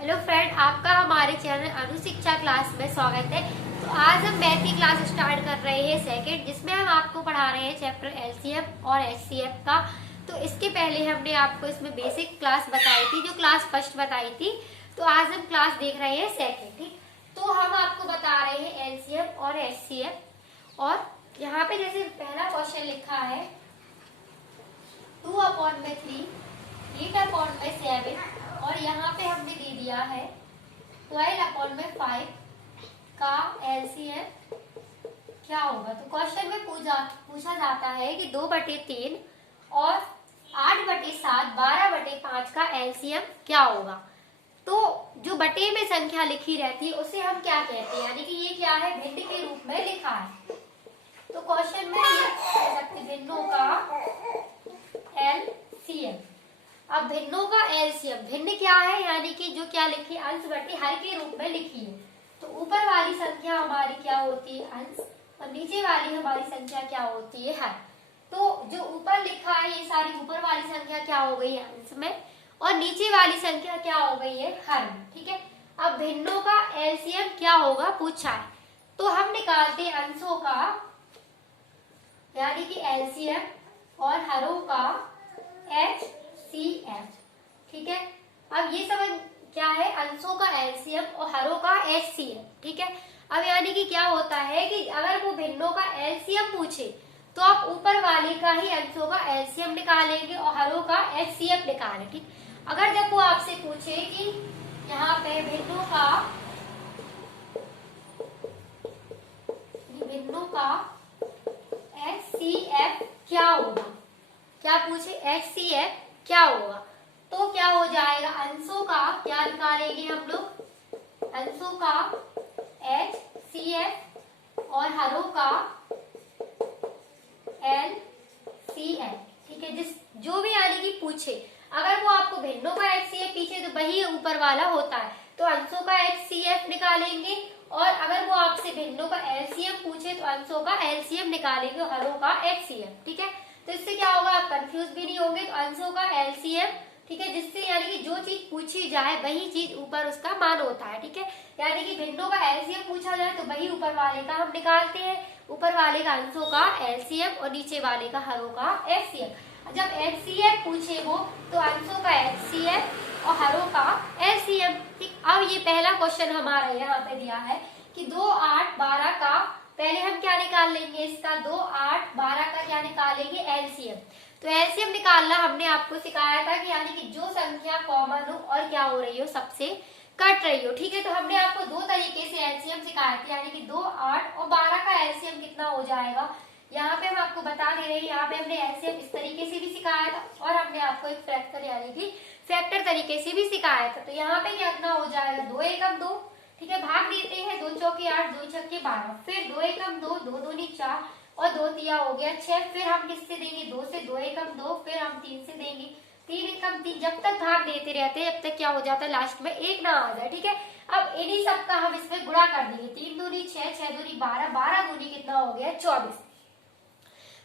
Hello friend, आपका हमारे channel अनुशिक्षा class में स्वागत है। तो आज हम मैथ की क्लास स्टार्ट कर रहे हैं सेकंड, जिसमें हम आपको पढ़ा रहे हैं चैप्टर एलसीएम और एचसीएफ का। तो इसके पहले हमने आपको इसमें बेसिक क्लास बताई थी, जो क्लास फर्स्ट बताई थी। तो आज हम क्लास देख रहे हैं सेकेंड। ठीक, तो हम आपको बता रहे हैं एलसीएम और एचसीएफ। और यहाँ पे जैसे पहला क्वेश्चन लिखा है 2/3, 8/7, और यहाँ पे हमने दे दिया है 12/5 का एलसीएम क्या होगा। तो क्वेश्चन में पूछा जाता है कि 2/3 और 8/7, 12/5 का एलसीएम क्या होगा। तो जो बटे में संख्या लिखी रहती है उसे हम क्या कहते हैं, यानी कि ये क्या है, भिन्न के रूप में लिखा है। तो क्वेश्चन में ये कह सकते भिन्नों का एलसीएम। अब भिन्नों का एलसीएम, भिन्न क्या है, यानी कि जो क्या लिखी, अंश बटे हर के रूप में लिखी है। तो ऊपर वाली संख्या हमारी क्या होती है, अंश, और नीचे वाली हमारी संख्या क्या होती है, हर। तो जो ऊपर लिखा है ये सारी ऊपर वाली संख्या क्या हो गई है, अंश में, और नीचे वाली संख्या क्या हो गई है, हर में। ठीक है, अब भिन्नों का एलसीएम क्या होगा पूछा है, तो हम निकालते हैं अंशों का यानी कि एलसीएम और हरों का HCF। ठीक है, अब ये समझ क्या है, अंशों का एलसीएम और हरों का HCF। ठीक है, अब यानी कि क्या होता है कि अगर वो भिन्नों का एलसीएम पूछे तो आप ऊपर वाले का ही अंशों का एलसीएम निकालेंगे और हरों का HCF निकालें। ठीक, अगर जब वो आपसे पूछे कि यहाँ पे भिन्नों का HCF क्या होगा, क्या पूछे, HCF क्या होगा, तो क्या हो जाएगा, अंशों का क्या निकालेंगे हम लोग, अंशों का HCF और हरों का LCF। ठीक है, जो भी यानी कि पूछे, अगर वो आपको भिन्नों का HCF पूछे तो वही ऊपर वाला होता है, तो अंशों का HCF निकालेंगे, और अगर वो आपसे भिन्नों का LCM पूछे तो अंशों का LCM निकालेंगे और हरों का HCF। ठीक है, तो इससे क्या होगा, आप कंफ्यूज भी नहीं होंगे। तो अंशों का एलसीएम, ठीक है, जिससे यानी कि जो चीज पूछी जाए वही चीज ऊपर उसका मान होता है। ठीक है, यानी कि भिन्नों का एलसीएम पूछा जाए तो वही ऊपर वाले का हम निकालते हैं, ऊपर वाले का अंशों का एलसीएम और नीचे वाले का हरों का एचसीएफ। जब एचसीएफ पूछे हो तो अंशों का एचसीएफ और हरों का एलसीएम। ठीक, अब ये पहला क्वेश्चन हमारा यहाँ पे दिया है कि 2, 8, 12 का, पहले हम क्या निकाल लेंगे, इसका 2, 8, 12 का क्या निकालेंगे, एलसीएम। तो एलसीएम निकालना हमने आपको सिखाया था कि यानी कि जो संख्या कॉमन हो और क्या हो रही हो, सबसे कट रही हो। ठीक है, तो हमने आपको दो तरीके से एलसीएम सिखाया था, यानी कि 2, 8 और 12 का एलसीएम कितना हो जाएगा। यहाँ पे हम आपको बता दे रहे हैं, यहाँ पे हमने एलसीएम इस तरीके से भी सिखाया था और हमने आपको एक फैक्टर यानी कि फैक्टर तरीके से भी सिखाया था। तो यहाँ पे कितना हो जाएगा, 2 एकम 2। ठीक है, भाग देते हैं, 2 चौके 8, 2 छक्के 12, फिर 2 एकम 2, 2 दूनी 4 और 2 तिया हो गया 6। फिर हम किससे देंगे, 2 से, 2 एकम 2, फिर हम 3 से देंगे, 3 एकम 3। जब तक भाग देते रहते हैं जब तक क्या हो जाता है, लास्ट में 1 ना आ जाए। ठीक है, अब इन्हीं सब का हम इसमें गुणा कर देंगे, 3 दूनी 6, 6 दूनी 12, 12 दूनी कितना हो गया, 24।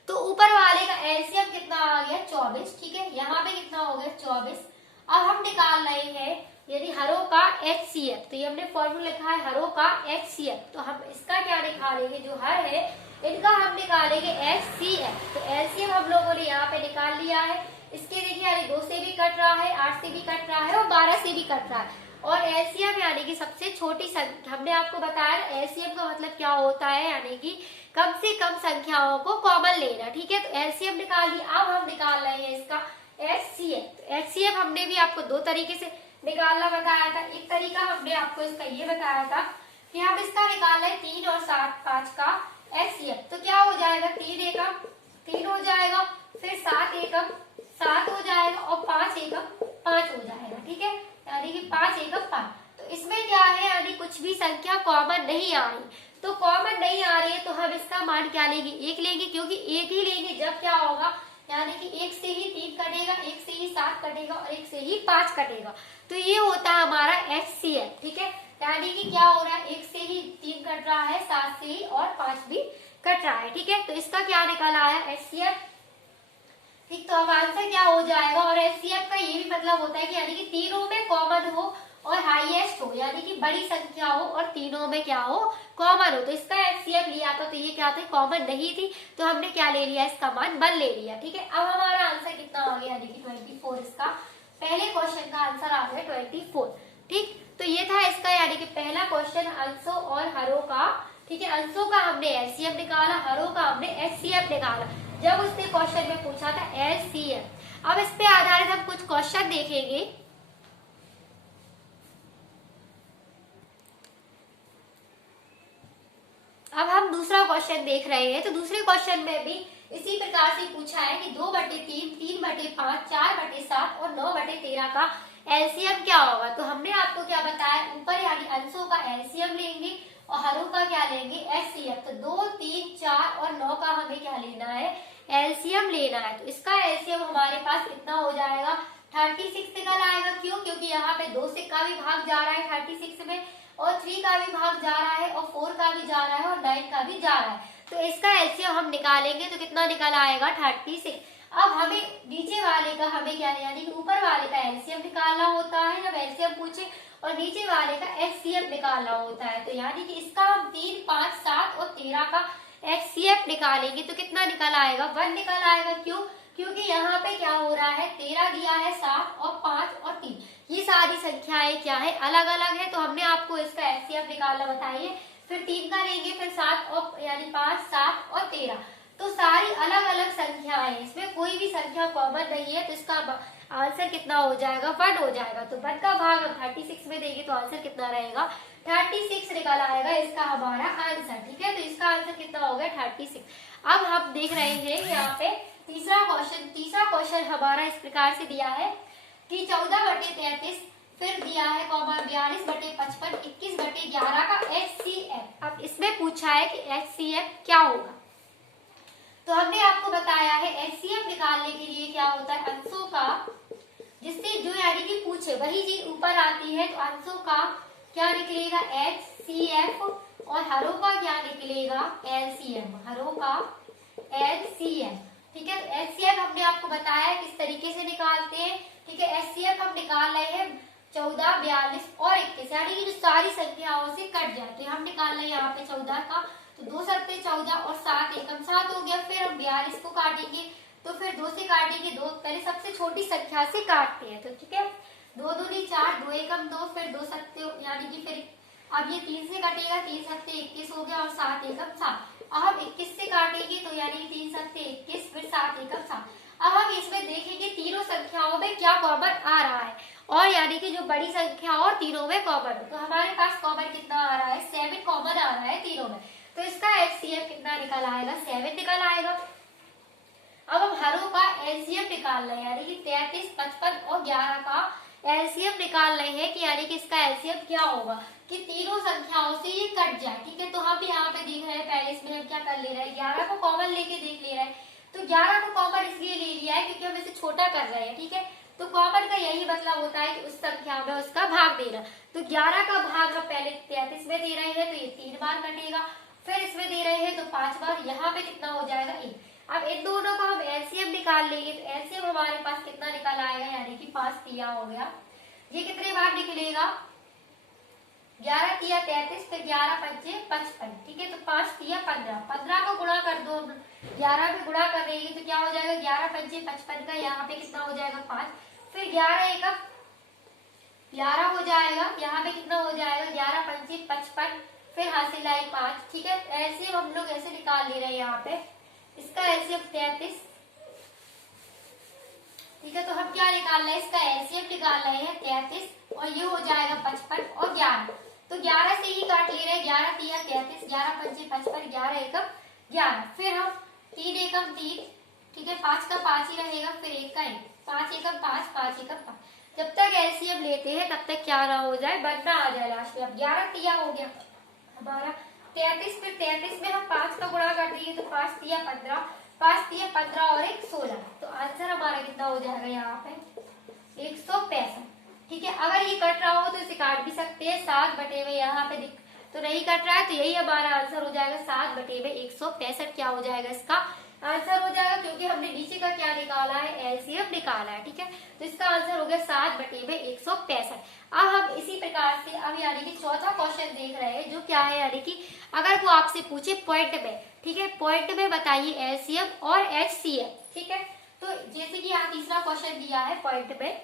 तो ऊपर वाले का एलसीएम कितना आ गया, 24। ठीक है, यहाँ पे कितना हो गया, 24। अब हम निकाल रहे हैं यदि हरों का HCF, तो ये हमने फॉर्मूला लिखा है हरों का HCF, तो हम इसका क्या निकालेंगे, जो हर है इनका हम निकालेंगे HCF। तो LCM हम लोगों ने यहाँ पे निकाल लिया है। इसके देखिए यानी 2 से भी कट रहा है, 8 से भी कट रहा है और 12 से भी कट रहा है। और LCM यानी कि सबसे छोटी संख्या, हमने आपको बताया LCM का मतलब क्या होता है, यानी कि कम से कम संख्याओं को कॉमन लेना। ठीक है, तो LCM निकाल लिया। अब हम निकाल रहे हैं इसका HCF। HCF हमने भी आपको दो तरीके से निकालना बताया था। एक तरीका हमने आपको इसका ये बताया था कि हम इसका निकाल रहे 3 और 7, 5 का HCF। तो क्या हो जाएगा, 3 एकम 3 हो जाएगा, फिर 7 एकम 7 हो जाएगा और 5 एकम 5 हो जाएगा। ठीक है, यानी कि 5 एकम 5। तो इसमें क्या है, यानी कुछ भी संख्या कॉमन नहीं आ रही। तो कॉमन नहीं आ रही है तो हम इसका मान क्या लेंगे, 1 लेंगे, क्योंकि 1 ही लेंगे जब क्या होगा, यानी कि 1 से ही 3 कटेगा, 1 से ही 7 कटेगा और 1 से ही 5 कटेगा। तो ये होता है हमारा HCF। ठीक है, यानी कि क्या हो रहा है, 1 से ही 3 कट रहा है, 7 से ही और 5 भी कट रहा है। ठीक है, तो इसका क्या निकल आया, HCF। ठीक, तो अब आंसर क्या हो जाएगा, और HCF का ये भी मतलब होता है कि यानी कि तीनों में कॉमन हो और हाईएस्ट हाईएस्ट हो यानी कि बड़ी संख्या हो और तीनों में क्या हो, कॉमन हो। तो इसका एचसीएफ लिया था तो ये क्या था, कॉमन नहीं थी, तो हमने क्या ले लिया, इसका मान 1 ले लिया। ठीक है, अब हमारा आंसर कितना आ गया, यानी कि 24। इसका पहले क्वेश्चन का आंसर आ गया 24। ठीक, तो ये था इसका यानी कि पहला क्वेश्चन अंशों और हरों का। ठीक है, अंशों का हमने एलसीएम निकाला, हरों का हमने एचसीएफ निकाला, जब उसने क्वेश्चन में पूछा था एलसीएम। अब इस पे आधारित हम कुछ क्वेश्चन देखेंगे। अब हम दूसरा क्वेश्चन देख रहे हैं। तो दूसरे क्वेश्चन में भी इसी प्रकार से पूछा है कि 2/3, 3/5, 4/7 और 9/13 का एलसीएम क्या होगा। तो हमने आपको क्या बताया, ऊपर यानी अंशों का एलसीएम लेंगे और हरों का क्या लेंगे, एचसीएफ। तो 2, 3, 4 और 9 का हमें क्या लेना है, एलसीएम लेना है। तो इसका एलसीएम हमारे पास कितना हो जाएगा, 36 निकल आएगा। क्यों, क्योंकि यहाँ पे 2 से का भी भाग जा रहा है 36 में, और 3 का भी भाग जा रहा है, और 4 का भी जा रहा है, और 9 का भी जा रहा है। तो इसका एलसीएम हम निकालेंगे तो कितना निकल आएगा, 36। अब हमें नीचे वाले का हमें क्या यानी कि ऊपर वाले का एलसीएम निकालना होता है जब एलसीएम पूछे, और नीचे वाले का एचसीएफ निकालना होता है। तो यानी कि इसका हम 3, 5, 7 और 13 का एचसीएफ निकालेंगे तो कितना निकल आएगा, 1 निकल आएगा। क्यों, क्योंकि यहाँ पे क्या हो रहा है, 13 दिया है, 7 और 5 और 3, ये सारी संख्याएं क्या है, अलग अलग है। तो हमने आपको इसका एचसीएफ निकालना बताइए, फिर 3 का लेंगे, फिर 7 और यानी 5, 7 और 13, तो सारी अलग अलग संख्याएं, इसमें कोई भी संख्या कॉमन नहीं है। तो इसका आंसर कितना हो जाएगा, 1 हो जाएगा। तो 1 का भाग हम 36 में देंगे तो आंसर कितना रहेगा, 36 निकल आएगा इसका हमारा आंसर। ठीक है, तो इसका आंसर कितना हो गया, 36। अब हम देख रहे हैं यहाँ पे तीसरा क्वेश्चन। तीसरा क्वेश्चन हमारा इस प्रकार से दिया है कि 14/33, फिर दिया है 42/55, 21/11 का एचसीएफ। अब इसमें पूछा है कि एचसीएफ क्या होगा। तो हमने आपको बताया है एचसीएफ निकालने के लिए क्या होता है, अंशों का जिससे जो यानी कि पूछे वही चीज ऊपर आती है। तो अंशों का क्या निकलेगा, एचसीएफ, और हरों का क्या निकलेगा, एलसीएम। हरों का एचसीएफ। ठीक है, एचसीएफ हमने आपको बताया किस तरीके से निकालते हैं। ठीक है, एचसीएफ हम निकाल रहे हैं 14, 42 और 21, यानी कि जो सारी संख्याओं से कट जाती है। हम निकाल रहे हैं यहाँ पे 14 का, तो 2 सत्ते 14 और 7 एकम 7 हो गया। फिर हम 42 को काटेंगे, तो फिर 2 से काटेंगे, 2 पहले सबसे छोटी संख्या से काटते हैं। तो ठीक है, 2 दूनी 4, 2 एकम 2, फिर 2 सत्ते यानी कि फिर अब ये 3 से कटेगा, 3 सत्ते 21 हो गया, और 7 एकम 7। अब हम 21 से काटेंगे तो यानी 3 सत्ते 21, फिर 7 एकम 7। अब हम इसमें देखेंगे तीनों संख्याओं में क्या कॉमन आ रहा है, और यानी कि जो बड़ी संख्या और तीनों में कॉमन हो। तो हमारे पास कॉमन कितना आ रहा है, 7 कॉमन आ रहा है तीनों में। तो इसका एचसीएफ कितना निकल आएगा, 7 निकल आएगा। अब हम हरों का एलसीएम निकाल रहे हैं, यानी कि 33, 55 और 11 का एलसीएम निकाल रहे हैं कि यानी कि इसका एलसीएम क्या होगा कि तीनों संख्याओं से ये कट जाए। ठीक है, तो हम यहाँ पे देख रहे हैं, पहले इसमें हम क्या कर ले रहे हैं, 11 को कॉमन लेके देख ले रहे हैं। तो 11 को कॉमन इसलिए ले लिया है क्योंकि हम इसे छोटा कर रहे हैं। ठीक है, तो कॉमन का यही मतलब होता है कि उस संख्या में उसका भाग देना। तो 11 का भाग हम पहले 33 में दे रहे हैं, तो ये 3 बार कटेगा, फिर इसमें दे रहे हैं तो 5 बार, यहाँ पे कितना हो जाएगा, 1। अब इन दोनों का हम एलसीएम निकाल लेंगे, तो एलसीएम हमारे पास कितना निकल आएगा, यानी कि 5 तिया हो गया। ये कितने बार निकलेगा, 11 तिया 33, फिर 11 पंचे 55। ठीक है, तो 5 तिया 15, 15 को गुणा कर दो, 11 में गुणा कर देंगे तो क्या हो जाएगा, 11 पंचे 55 का यहाँ पे कितना हो जाएगा, 5, फिर 11 एकम 11 हो जाएगा, यहाँ पे कितना हो जाएगा, 11 पंचे 55, फिर हासिल आई 5। ठीक है, एलसीएम हम लोग ऐसे निकाल ले रहे हैं यहाँ पे, इसका एलसीएम 33। ठीक है, तो हम क्या निकाल रहे हैं, इसका एलसीएम निकाल रहे हैं 33, और ये हो जाएगा 55 और 11। तो 11 से ही काट ले रहे हैं, 11 तिया 33, 11 पंचे 55, 11 एकम 11, फिर हम 3 एकम 3। ठीक है, 5 का 5 ही रहेगा, फिर 1 का 1, 5 एकम 5, 5 एकम 5। जब तक एलसीएम लेते हैं तब तक क्या ना हो जाए, बनना आ जाए लास्ट में। अब 11 तिया हो गया हमारा 33, फिर 33 में हम 5 का गुणा कर दिए, तो 5 तिया 15, 5 तिया 15 और 1 16। तो आंसर हमारा कितना हो जाएगा यहाँ पे, 165। ठीक है, अगर ये कट रहा हो तो इसे काट भी सकते हैं, 7 बटे में यहाँ पे तो नहीं कट रहा है, तो यही हमारा आंसर हो जाएगा, 7 बटे में 165 क्या हो जाएगा इसका आंसर हो जाएगा, क्योंकि हमने नीचे का क्या निकाला है, एलसीएम निकाला है। ठीक है, तो इसका आंसर हो गया 7 बटे में 165। अब हम इसी प्रकार प्रकार से अब यानी कि चौथा क्वेश्चन देख रहे हैं, जो क्या है यानी कि अगर वो आपसे पूछे पॉइंट में, ठीक है, पॉइंट में बताइए एलसीएम और एचसीएफ, ठीक है। तो जैसे कि यहाँ तीसरा क्वेश्चन दिया है पॉइंट में,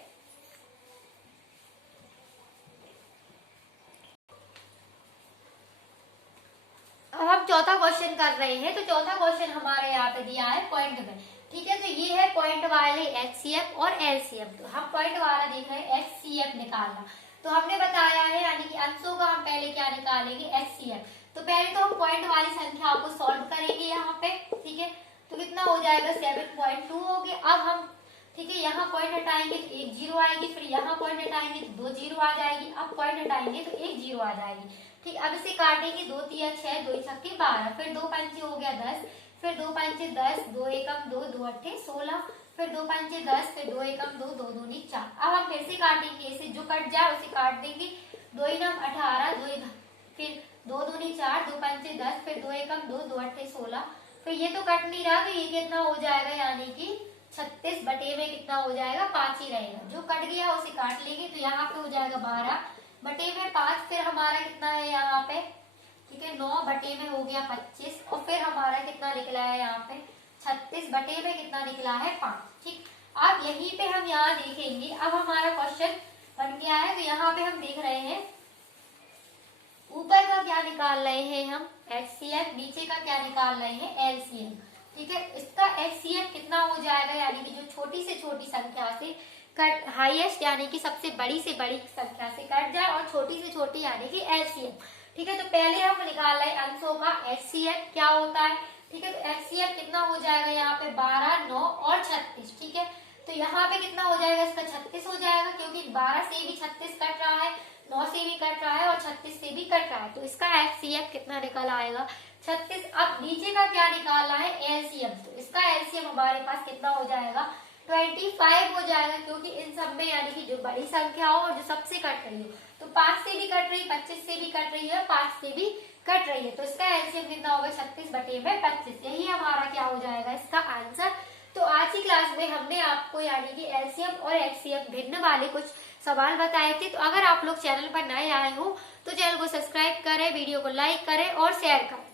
अब हम चौथा क्वेश्चन कर रहे हैं। तो चौथा क्वेश्चन हमारे यहाँ पे दिया है पॉइंट में, ठीक है। तो ये है पॉइंट वाले एचसीएफ और एलसीएम। तो हम पॉइंट वाला देख रहे हैं एचसीएफ निकालना। तो हमने बताया है यानी कि अंशों का हम पहले क्या निकालेंगे, एचसीएफ। तो पहले तो हम पॉइंट वाली संख्याओं को सॉल्व करेंगे यहाँ पे, ठीक है। तो कितना हो जाएगा, 7.2 हो गया। अब हम, ठीक है, यहाँ पॉइंट हटाएंगे तो एक जीरो आएगी, फिर यहाँ पॉइंट हटाएंगे तो 2 जीरो आ जाएगी, अब पॉइंट हटाएंगे तो 1 जीरो आ जाएगी, ठीक। अब इसे काटेंगे, 2 तिया 6, 2 छक्के 12, फिर 2 पंचे हो गया 10, फिर 2 पंचे 10, 2 एकम 2, 2 अट्ठे 16, फिर 2 पंचे 10, फिर 2 एकम 2, 2 दूनी 4। अब हम फिर से काटेंगे, इसे जो कट जाए उसे काट देंगे, 2 इनम 18, 2 फिर 2 दूनी 4, 2 पंचे 10, फिर 2 एकम 2, 2 अट्ठे 16, फिर ये तो कट नहीं रहा, तो ये कितना हो जाएगा यानी कि 36 बटे में कितना हो जाएगा, 5 ही रहेगा। जो कट गया उसे काट लेंगे, तो यहाँ पे हो जाएगा 12 बटे में 5, फिर हमारा कितना है यहाँ पे, ठीक है, 9 बटे में हो गया 25, और फिर हमारा कितना निकला है यहाँ पे 36 बटे में कितना निकला है 5, ठीक। अब यहीं पे हम यहाँ देखेंगे, अब हमारा क्वेश्चन बन गया है। तो यहाँ पे हम देख रहे हैं ऊपर का क्या निकाल रहे हैं हम, एचसीएफ, नीचे का क्या निकाल रहे हैं, एलसीएम, ठीक है। इसका एचसीएफ कितना हो जाएगा, यानी कि जो छोटी से छोटी संख्या से कट, हाईएस्ट यानी कि सबसे बड़ी से बड़ी संख्या से कट जाए, और छोटी से छोटी यानी कि एलसीएम, ठीक है। तो पहले हम निकाल रहे हैं अंशों का एचसीएफ क्या होता है, ठीक है। तो एचसीएफ कितना हो जाएगा यहाँ पे 12, 9 और 36, ठीक है। तो यहाँ पे कितना हो जाएगा, इसका 36 हो जाएगा, क्योंकि 12 से भी 36 कट रहा है, 9 से भी कट रहा है और 36 से भी कट रहा है। तो इसका एचसीएफ कितना निकल आएगा, 36। अब नीचे का क्या निकालना है, एलसीएम। तो इसका एलसीएम हमारे पास कितना हो जाएगा, 25 हो जाएगा, क्योंकि इन सब में यानी कि जो बड़ी संख्या हो और जो सबसे कट रही हो, तो 5 से भी कट रही है, 25 से भी कट रही है, 5 से भी कट रही है। तो इसका एलसीएम कितना होगा, 36 बटे में 25। यही हमारा क्या हो जाएगा, इसका आंसर। तो आज की क्लास में हमने आपको यानी कि एलसीएम और एचसीएफ भिन्न वाले कुछ सवाल बताए थे। तो अगर आप लोग चैनल पर नए आए हो तो चैनल को सब्सक्राइब करें, वीडियो को लाइक करें और शेयर करें।